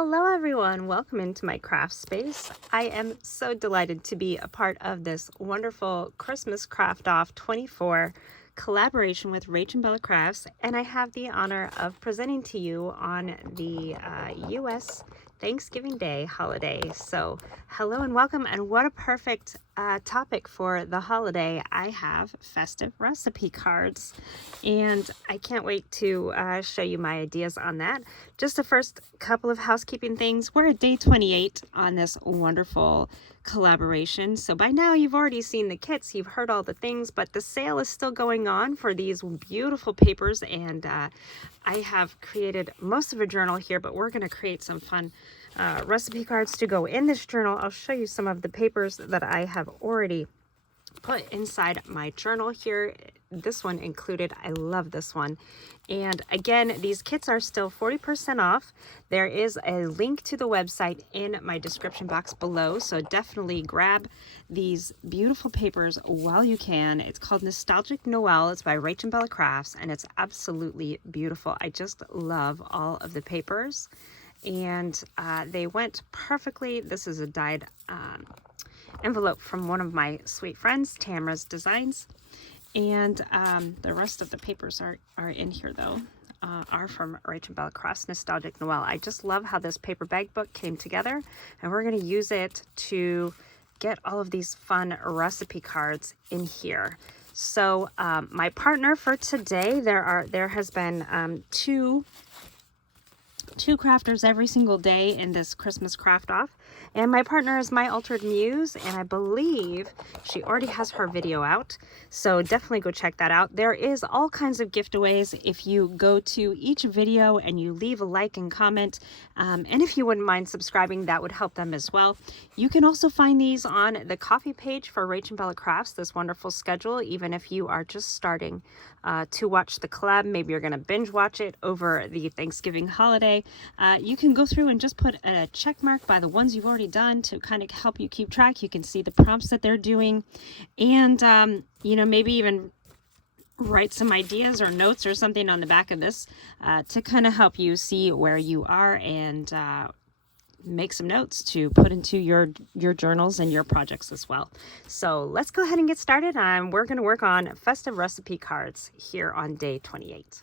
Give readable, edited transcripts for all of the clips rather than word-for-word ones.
Hello everyone, welcome into my craft space. I am so delighted to be a part of this wonderful Christmas Craft Off 24 collaboration with Rach and Bella Crafts, and I have the honor of presenting to you on the US Thanksgiving Day holiday. So hello and welcome, and what a perfect topic for the holiday. I have festive recipe cards, and I can't wait to show you my ideas on that. Just a first couple of housekeeping things. We're at day 28 on this wonderful collaboration. So by now you've already seen the kits, you've heard all the things, but the sale is still going on for these beautiful papers, and I have created most of a journal here, but we're going to create some fun recipe cards to go in this journal. I'll show you some of the papers that I have already put inside my journal here. This one included. I love this one. And again, these kits are still 40% off. There is a link to the website in my description box below, so definitely grab these beautiful papers while you can. It's called Nostalgic Noel. It's by Rach and Bella Crafts, and it's absolutely beautiful. I just love all of the papers, and they went perfectly. This is a dyed envelope from one of my sweet friends, Tamara's Designs, and the rest of the papers are in here though, are from Rach and Bella Crafts Nostalgic Noel. I just love how this paper bag book came together, and we're going to use it to get all of these fun recipe cards in here. So my partner for today, there has been two crafters every single day in this Christmas craft off, and my partner is My Altered Muse, and I believe she already has her video out, so definitely go check that out. There is all kinds of giveaways if you go to each video and you leave a like and comment, and if you wouldn't mind subscribing, that would help them as well. You can also find these on the coffee page for Rach and Bella Crafts, this wonderful schedule. Even if you are just starting to watch the collab, maybe you're going to binge watch it over the Thanksgiving holiday, you can go through and just put a check mark by the ones you've already done to kind of help you keep track. You can see the prompts that they're doing, and you know, maybe even write some ideas or notes or something on the back of this to kind of help you see where you are, and make some notes to put into your journals and your projects as well. So let's go ahead and get started. We're going to work on festive recipe cards here on day 28.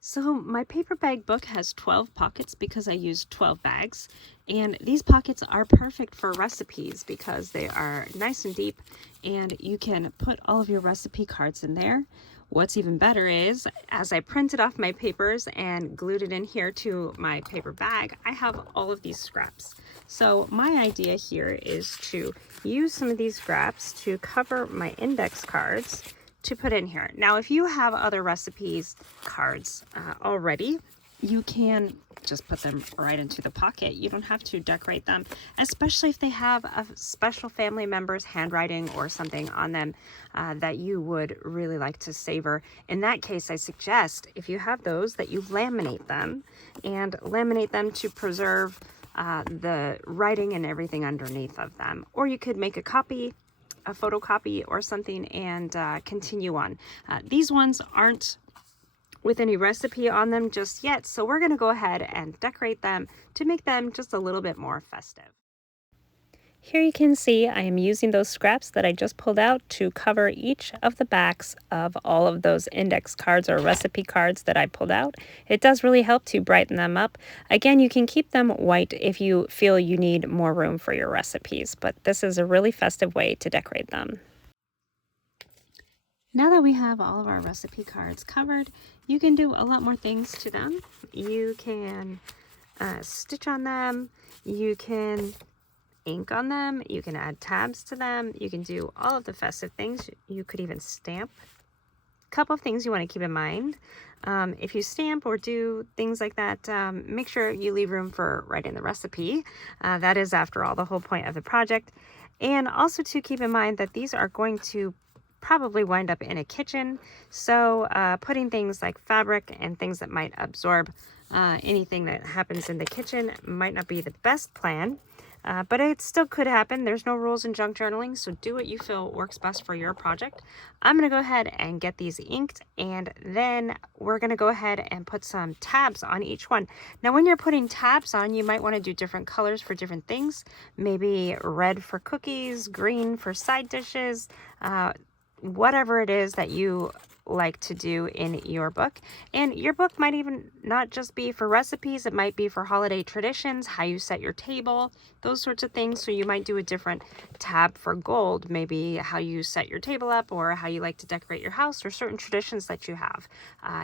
So my paper bag book has 12 pockets because I used 12 bags, and these pockets are perfect for recipes because they are nice and deep, and you can put all of your recipe cards in there. What's even better is, as I printed off my papers and glued it in here to my paper bag, I have all of these scraps. So my idea here is to use some of these scraps to cover my index cards to put in here. Now, if you have other recipes cards already, you can just put them right into the pocket. You don't have to decorate them, especially if they have a special family member's handwriting or something on them that you would really like to savor. In that case, I suggest, if you have those, that you laminate them to preserve the writing and everything underneath of them. Or you could make a photocopy or something, and continue on. These ones aren't with any recipe on them just yet, so we're going to go ahead and decorate them to make them just a little bit more festive. Here you can see I am using those scraps that I just pulled out to cover each of the backs of all of those index cards or recipe cards that I pulled out. It does really help to brighten them up. Again, you can keep them white if you feel you need more room for your recipes, but this is a really festive way to decorate them. Now that we have all of our recipe cards covered, you can do a lot more things to them. You can stitch on them, you can ink on them, you can add tabs to them, you can do all of the festive things. You could even stamp. A couple of things you want to keep in mind. If you stamp or do things like that, make sure you leave room for writing the recipe. That is, after all, the whole point of the project. And also to keep in mind that these are going to probably wind up in a kitchen, so putting things like fabric and things that might absorb anything that happens in the kitchen might not be the best plan. But it still could happen. There's no rules in junk journaling, so do what you feel works best for your project. I'm going to go ahead and get these inked, and then we're going to go ahead and put some tabs on each one. Now, when you're putting tabs on, you might want to do different colors for different things. Maybe red for cookies, green for side dishes, whatever it is that you like to do in your book. And your book might even not just be for recipes, it might be for holiday traditions, how you set your table, those sorts of things. So you might do a different tab for gold, maybe how you set your table up or how you like to decorate your house or certain traditions that you have.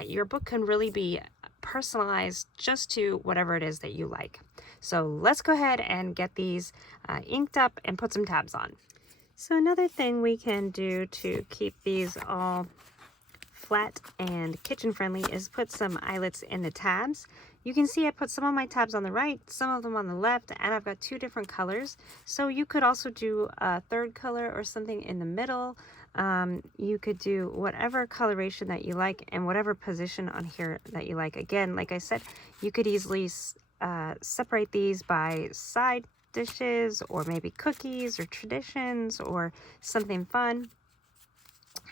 Your book can really be personalized just to whatever it is that you like. So let's go ahead and get these inked up and put some tabs on. So another thing we can do to keep these all flat and kitchen friendly is put some eyelets in the tabs. You can see I put some of my tabs on the right, some of them on the left, and I've got two different colors. So you could also do a third color or something in the middle. You could do whatever coloration that you like and whatever position on here that you like. Again, like I said, you could easily separate these by side dishes or maybe cookies or traditions or something fun.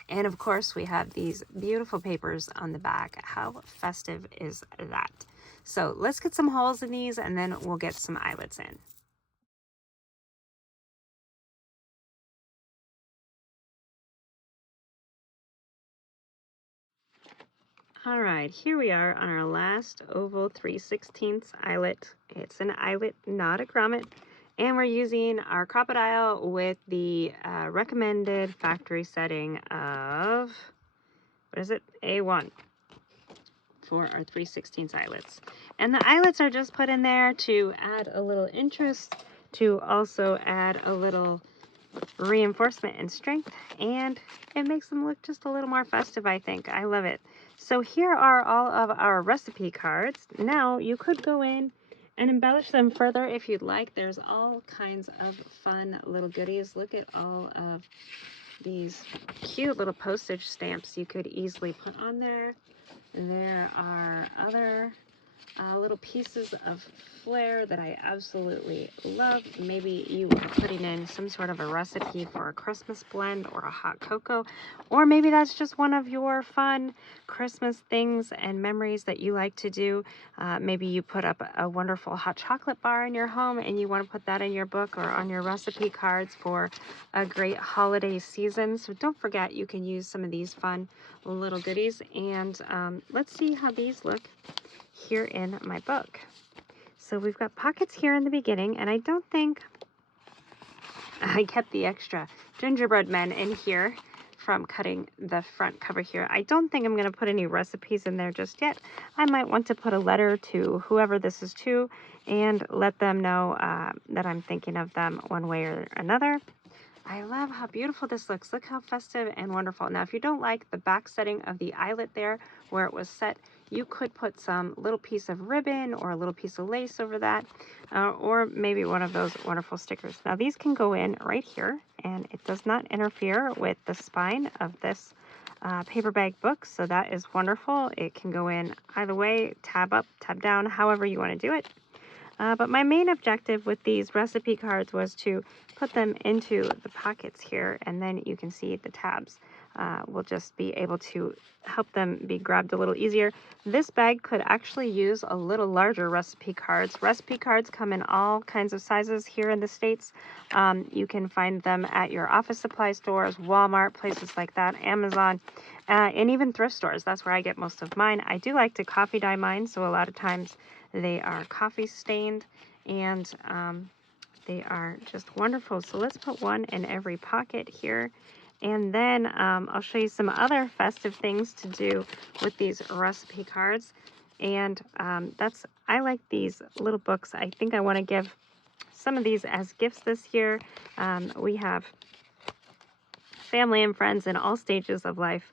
And of course, we have these beautiful papers on the back. How festive is that? So let's get some holes in these and then we'll get some eyelets in. All right, here we are on our last oval 3/16 eyelet. It's an eyelet, not a grommet. And we're using our crocodile with the recommended factory setting of, what is it? A1 for our 3/16 eyelets. And the eyelets are just put in there to add a little interest, to also add a little reinforcement and strength, and it makes them look just a little more festive, I think. I love it. So here are all of our recipe cards. Now you could go in and embellish them further if you'd like. There's all kinds of fun little goodies. Look at all of these cute little postage stamps you could easily put on there. There are other little pieces of flair that I absolutely love. Maybe you are putting in some sort of a recipe for a Christmas blend or a hot cocoa, or maybe that's just one of your fun Christmas things and memories that you like to do. Maybe you put up a wonderful hot chocolate bar in your home and you want to put that in your book or on your recipe cards for a great holiday season. So don't forget, you can use some of these fun little goodies. And let's see how these look here in my book. So we've got pockets here in the beginning, and I don't think I kept the extra gingerbread men in here from cutting the front cover here. I don't think I'm going to put any recipes in there just yet. I might want to put a letter to whoever this is to and let them know that I'm thinking of them one way or another. I love how beautiful this looks. Look how festive and wonderful. Now, if you don't like the back setting of the eyelet there where it was set, you could put some little piece of ribbon or a little piece of lace over that, or maybe one of those wonderful stickers. Now, these can go in right here, and it does not interfere with the spine of this paper bag book, so that is wonderful. It can go in either way, tab up, tab down, however you want to do it. But my main objective with these recipe cards was to put them into the pockets here, and then you can see the tabs will just be able to help them be grabbed a little easier. This bag could actually use a little larger recipe cards. Recipe cards come in all kinds of sizes here in the States. You can find them at your office supply stores, Walmart, places like that, Amazon, and even thrift stores. That's where I get most of mine. I do like to coffee dye mine, so a lot of times they are coffee stained, and they are just wonderful. So let's put one in every pocket here. And then I'll show you some other festive things to do with these recipe cards. And I like these little books. I think I want to give some of these as gifts this year. We have family and friends in all stages of life.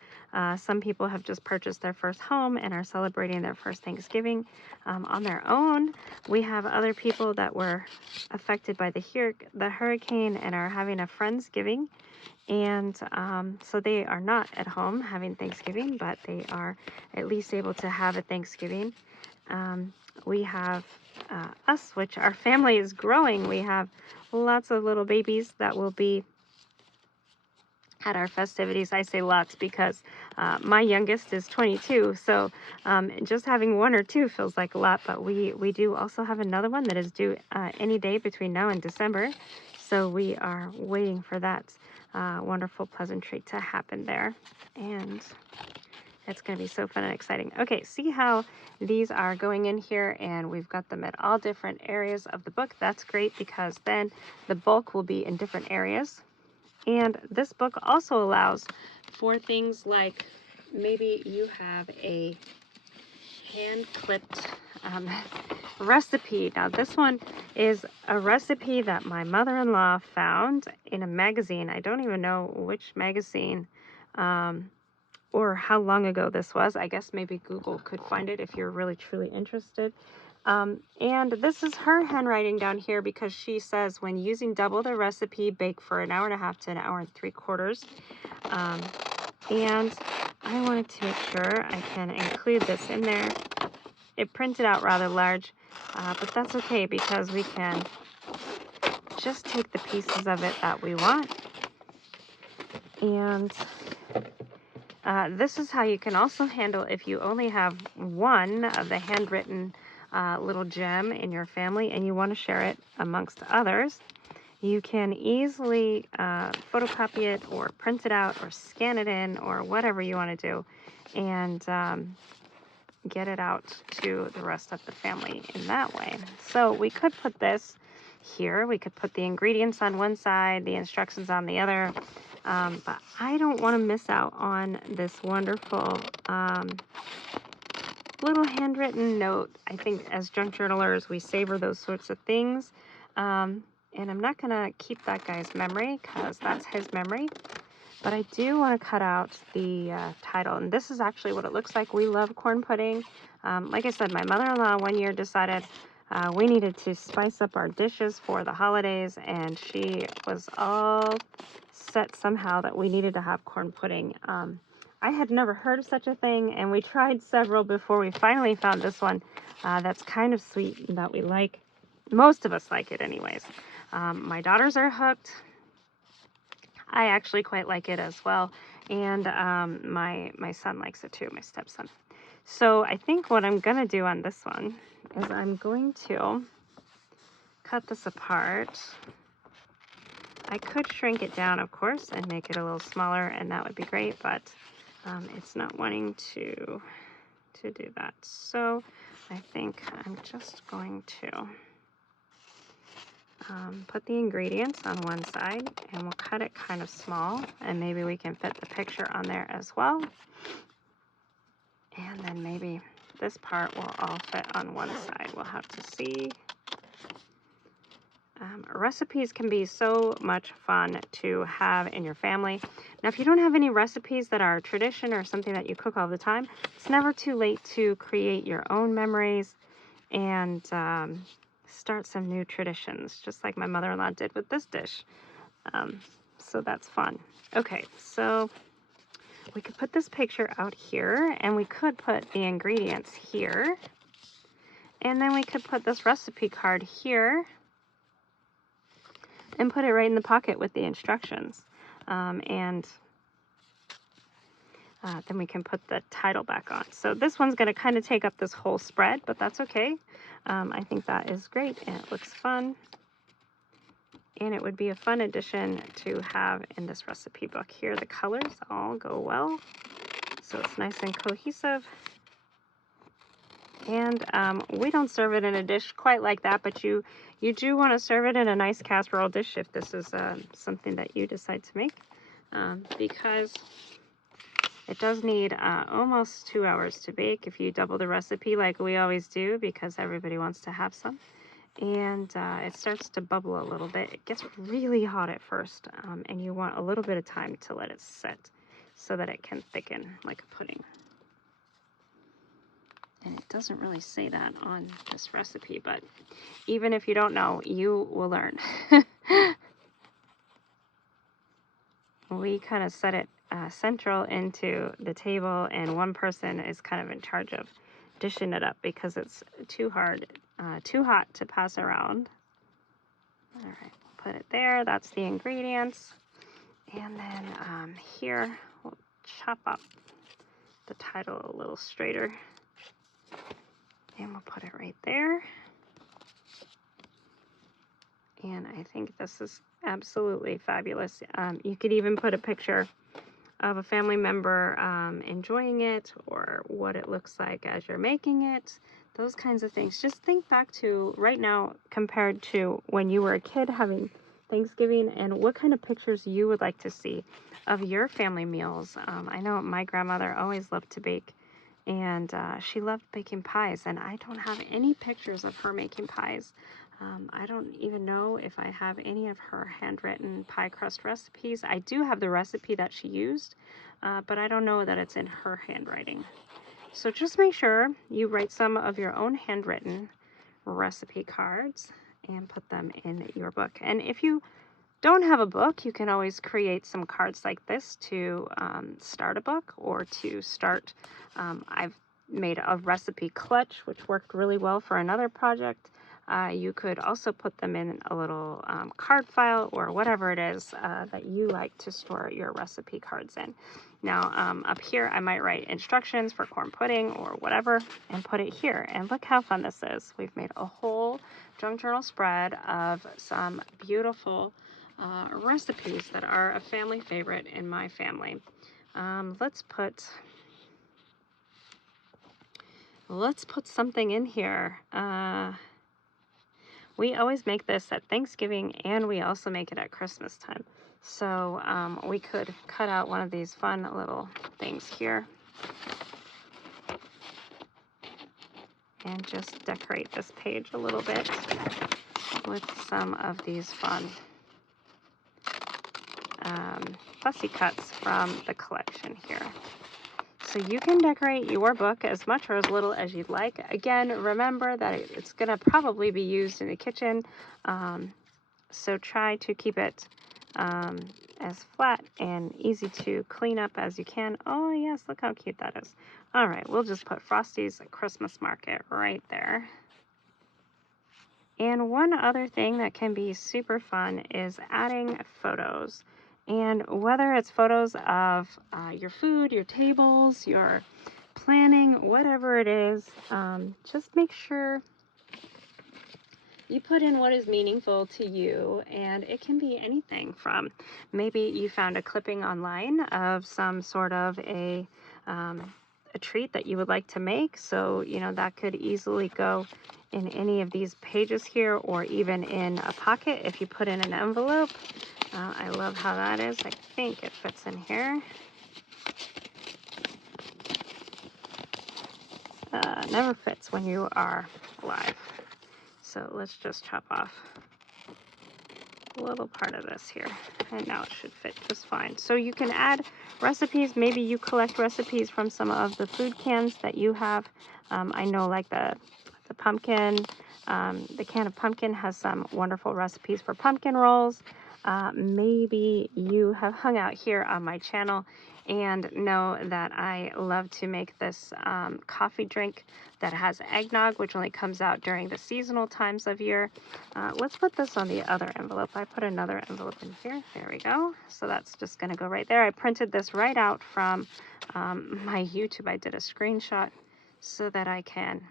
Some people have just purchased their first home and are celebrating their first Thanksgiving on their own. We have other people that were affected by the hurricane and are having a Friendsgiving. And so they are not at home having Thanksgiving, but they are at least able to have a Thanksgiving. We have us, which our family is growing. We have lots of little babies that will be at our festivities. I say lots because my youngest is 22, so just having one or two feels like a lot, but we do also have another one that is due any day between now and December, so we are waiting for that wonderful pleasantry to happen there, and it's going to be so fun and exciting. Okay, see how these are going in here, and we've got them at all different areas of the book. That's great because then the bulk will be in different areas. And this book also allows for things like maybe you have a hand-clipped recipe. Now this one is a recipe that my mother-in-law found in a magazine. I don't even know which magazine or how long ago this was. I guess maybe Google could find it if you're really truly interested. And this is her handwriting down here because she says when using double the recipe, bake for an hour and a half to an hour and 3/4. And I wanted to make sure I can include this in there. It printed out rather large, but that's okay because we can just take the pieces of it that we want. And this is how you can also handle if you only have one of the handwritten little gem in your family and you want to share it amongst others. You can easily photocopy it or print it out or scan it in or whatever you want to do and get it out to the rest of the family in that way. So we could put this here. We could put the ingredients on one side, the instructions on the other. But I don't want to miss out on this wonderful little handwritten note. I think as junk journalers, we savor those sorts of things. And I'm not going to keep that guy's memory because that's his memory. But I do want to cut out the title. And this is actually what it looks like. We love corn pudding. Like I said, my mother-in-law one year decided we needed to spice up our dishes for the holidays. And she was all set somehow that we needed to have corn pudding. I had never heard of such a thing. And we tried several before we finally found this one that's kind of sweet and that we like. Most of us like it anyways. My daughters are hooked. I actually quite like it as well. And my son likes it too, my stepson. So I think what I'm going to do on this one is I'm going to cut this apart. I could shrink it down, of course, and make it a little smaller, and that would be great, but it's not wanting to do that. So I think I'm just going to put the ingredients on one side, and we'll cut it kind of small, and maybe we can fit the picture on there as well. And then maybe this part will all fit on one side. We'll have to see. Recipes can be so much fun to have in your family. Now, if you don't have any recipes that are a tradition or something that you cook all the time, it's never too late to create your own memories and start some new traditions, just like my mother-in-law did with this dish. So that's fun. Okay, so we could put this picture out here, and we could put the ingredients here. And then we could put this recipe card here and put it right in the pocket with the instructions. Then we can put the title back on. So this one's going to kind of take up this whole spread, but that's okay. I think that is great, and it looks fun. And it would be a fun addition to have in this recipe book. Here, the colors all go well, so it's nice and cohesive. And we don't serve it in a dish quite like that, but you do want to serve it in a nice casserole dish if this is something that you decide to make, because it does need almost 2 hours to bake if you double the recipe like we always do, because everybody wants to have some. And it starts to bubble a little bit. It gets really hot at first, and you want a little bit of time to let it set so that it can thicken like a pudding. And it doesn't really say that on this recipe, but even if you don't know, you will learn. We kind of set it central into the table, and one person is kind of in charge of dishing it up because it's too hot to pass around. All right, put it there. That's the ingredients. And then here, we'll chop up the title a little straighter. And we'll put it right there. And I think this is absolutely fabulous. You could even put a picture of a family member enjoying it, or what it looks like as you're making it, those kinds of things. Just think back to right now compared to when you were a kid having Thanksgiving, and what kind of pictures you would like to see of your family meals. I know my grandmother always loved to bake, and she loved baking pies, and I don't have any pictures of her making pies. I don't even know if I have any of her handwritten pie crust recipes. I do have the recipe that she used, but I don't know that it's in her handwriting. So just make sure you write some of your own handwritten recipe cards and put them in your book. And if you don't have a book, you can always create some cards like this to start a book, or to start. I've made a recipe clutch, which worked really well for another project. You could also put them in a little card file, or whatever it is that you like to store your recipe cards in. Now up here I might write instructions for corn pudding or whatever and put it here. And look how fun this is. We've made a whole junk journal spread of some beautiful recipes that are a family favorite in my family. Let's put something in here. We always make this at Thanksgiving, and we also make it at Christmas time. So we could cut out one of these fun little things here and just decorate this page a little bit with some of these fun fussy cuts from the collection here. So you can decorate your book as much or as little as you'd like. Again, remember that it's going to probably be used in the kitchen, so try to keep it as flat and easy to clean up as you can. Oh yes, look how cute that is. All right, we'll just put Frosty's Christmas market right there. And one other thing that can be super fun is adding photos. And whether it's photos of your food, your tables, your planning, whatever it is, just make sure you put in what is meaningful to you. And it can be anything from, maybe you found a clipping online of some sort of a treat that you would like to make. So, you know, that could easily go in any of these pages here, or even in a pocket if you put in an envelope. I love how that is. I think it fits in here. Never fits when you are live. So let's just chop off a little part of this here, and now it should fit just fine. So you can add recipes. Maybe you collect recipes from some of the food cans that you have. I know, like the pumpkin, the can of pumpkin has some wonderful recipes for pumpkin rolls. Maybe you have hung out here on my channel and know that I love to make this coffee drink that has eggnog, which only comes out during the seasonal times of year. Let's put this on the other envelope. I put another envelope in here. There we go. So that's just going to go right there. I printed this right out from my YouTube. I did a screenshot so that I can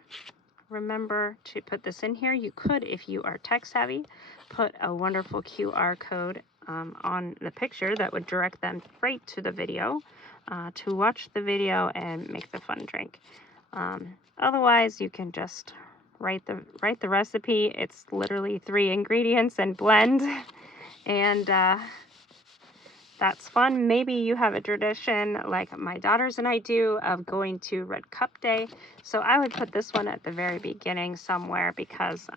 remember to put this in here. You could, if you are tech savvy, put a wonderful QR code on the picture that would direct them right to the video to watch the video and make the fun drink. Otherwise, you can just write the recipe. It's literally 3 ingredients and blend, and that's fun. Maybe you have a tradition like my daughters and I do of going to Red Cup Day. So I would put this one at the very beginning somewhere, because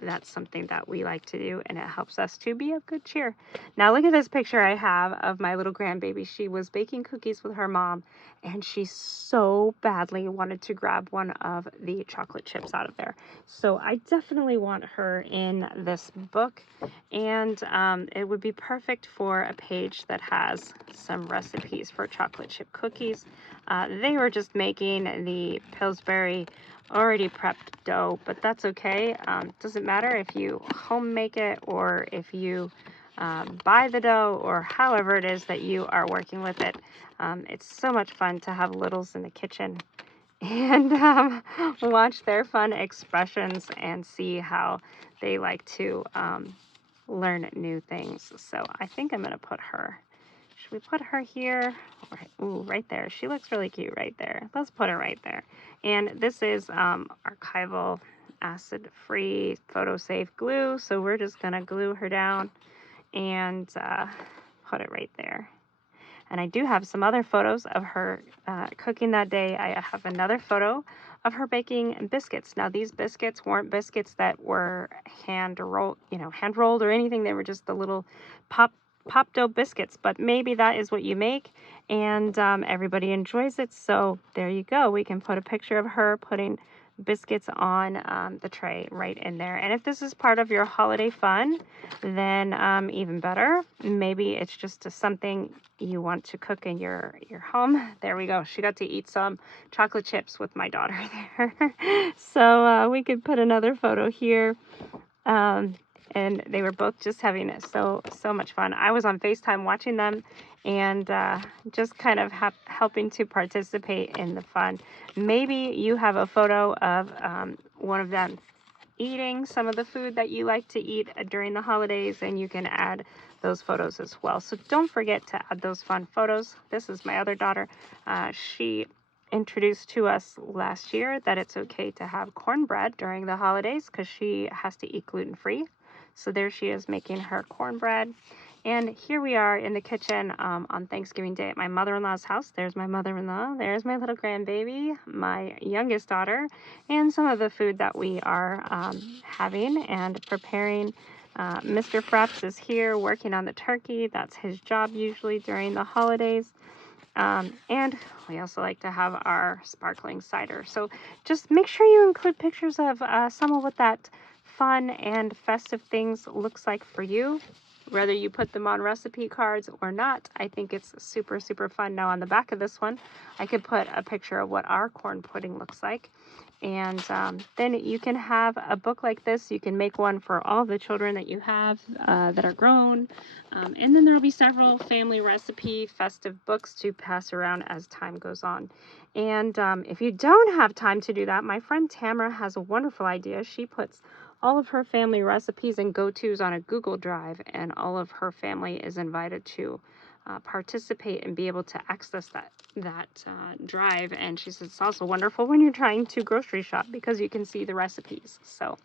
that's something that we like to do, and it helps us to be of good cheer. Now look at this picture I have of my little grandbaby. She was baking cookies with her mom, and she so badly wanted to grab one of the chocolate chips out of there. So I definitely want her in this book, and it would be perfect for a page that has some recipes for chocolate chip cookies. They were just making the Pillsbury already prepped dough, but that's okay. Doesn't matter if you home make it or if you buy the dough or however it is that you are working with it. It's so much fun to have littles in the kitchen and watch their fun expressions and see how they like to learn new things. So I think I'm going to put her. Should we put her here? Ooh, right there. She looks really cute right there. Let's put her right there. And this is archival acid-free photo-safe glue. So we're just going to glue her down and put it right there. And I do have some other photos of her cooking that day. I have another photo of her baking biscuits. Now these biscuits weren't biscuits that were hand rolled or anything. They were just the little pop dough biscuits, but maybe that is what you make, and everybody enjoys it. So there you go. We can put a picture of her putting biscuits on the tray right in there. And if this is part of your holiday fun, then even better. Maybe it's just something you want to cook in your home. There we go. She got to eat some chocolate chips with my daughter there. So we could put another photo here. And they were both just having so much fun. I was on FaceTime watching them and just kind of helping to participate in the fun. Maybe you have a photo of one of them eating some of the food that you like to eat during the holidays, and you can add those photos as well. So don't forget to add those fun photos. This is my other daughter. She introduced to us last year that it's okay to have cornbread during the holidays because she has to eat gluten-free. So there she is making her cornbread. And here we are in the kitchen on Thanksgiving Day at my mother-in-law's house. There's my mother-in-law. There's my little grandbaby, my youngest daughter, and some of the food that we are having and preparing. Mr. Frapps is here working on the turkey. That's his job usually during the holidays. And we also like to have our sparkling cider. So just make sure you include pictures of some of what that fun and festive things looks like for you, whether you put them on recipe cards or not. I think it's super, super fun. Now on the back of this one, I could put a picture of what our corn pudding looks like. And then you can have a book like this. You can make one for all the children that you have that are grown. And then there will be several family recipe festive books to pass around as time goes on. And if you don't have time to do that, my friend Tamara has a wonderful idea. She puts all of her family recipes and go-tos on a Google Drive, and all of her family is invited to participate and be able to access that drive. And she says it's also wonderful when you're trying to grocery shop because you can see the recipes. So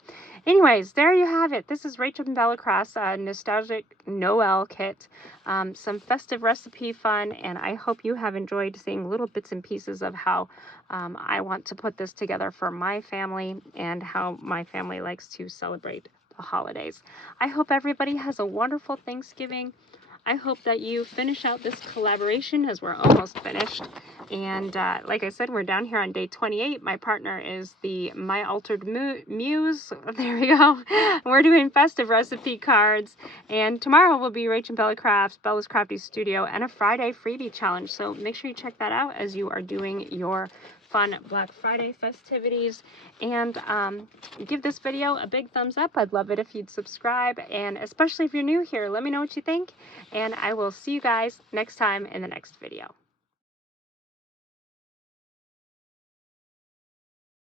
anyways, there you have it. This is Rachel and Bellacross nostalgic Noel kit, some festive recipe fun, and I hope you have enjoyed seeing little bits and pieces of how I want to put this together for my family and how my family likes to celebrate the holidays. I hope everybody has a wonderful Thanksgiving. I hope that you finish out this collaboration as we're almost finished. And like I said, we're down here on day 28. My partner is My Altered Muse. There we go. We're doing festive recipe cards. And tomorrow will be Rach and Bella Crafts, Bella's Crafty Studio, and a Friday freebie challenge. So make sure you check that out as you are doing your fun Black Friday festivities. And give this video a big thumbs up. I'd love it if you'd subscribe, and especially if you're new here, let me know what you think, and I will see you guys next time in the next video.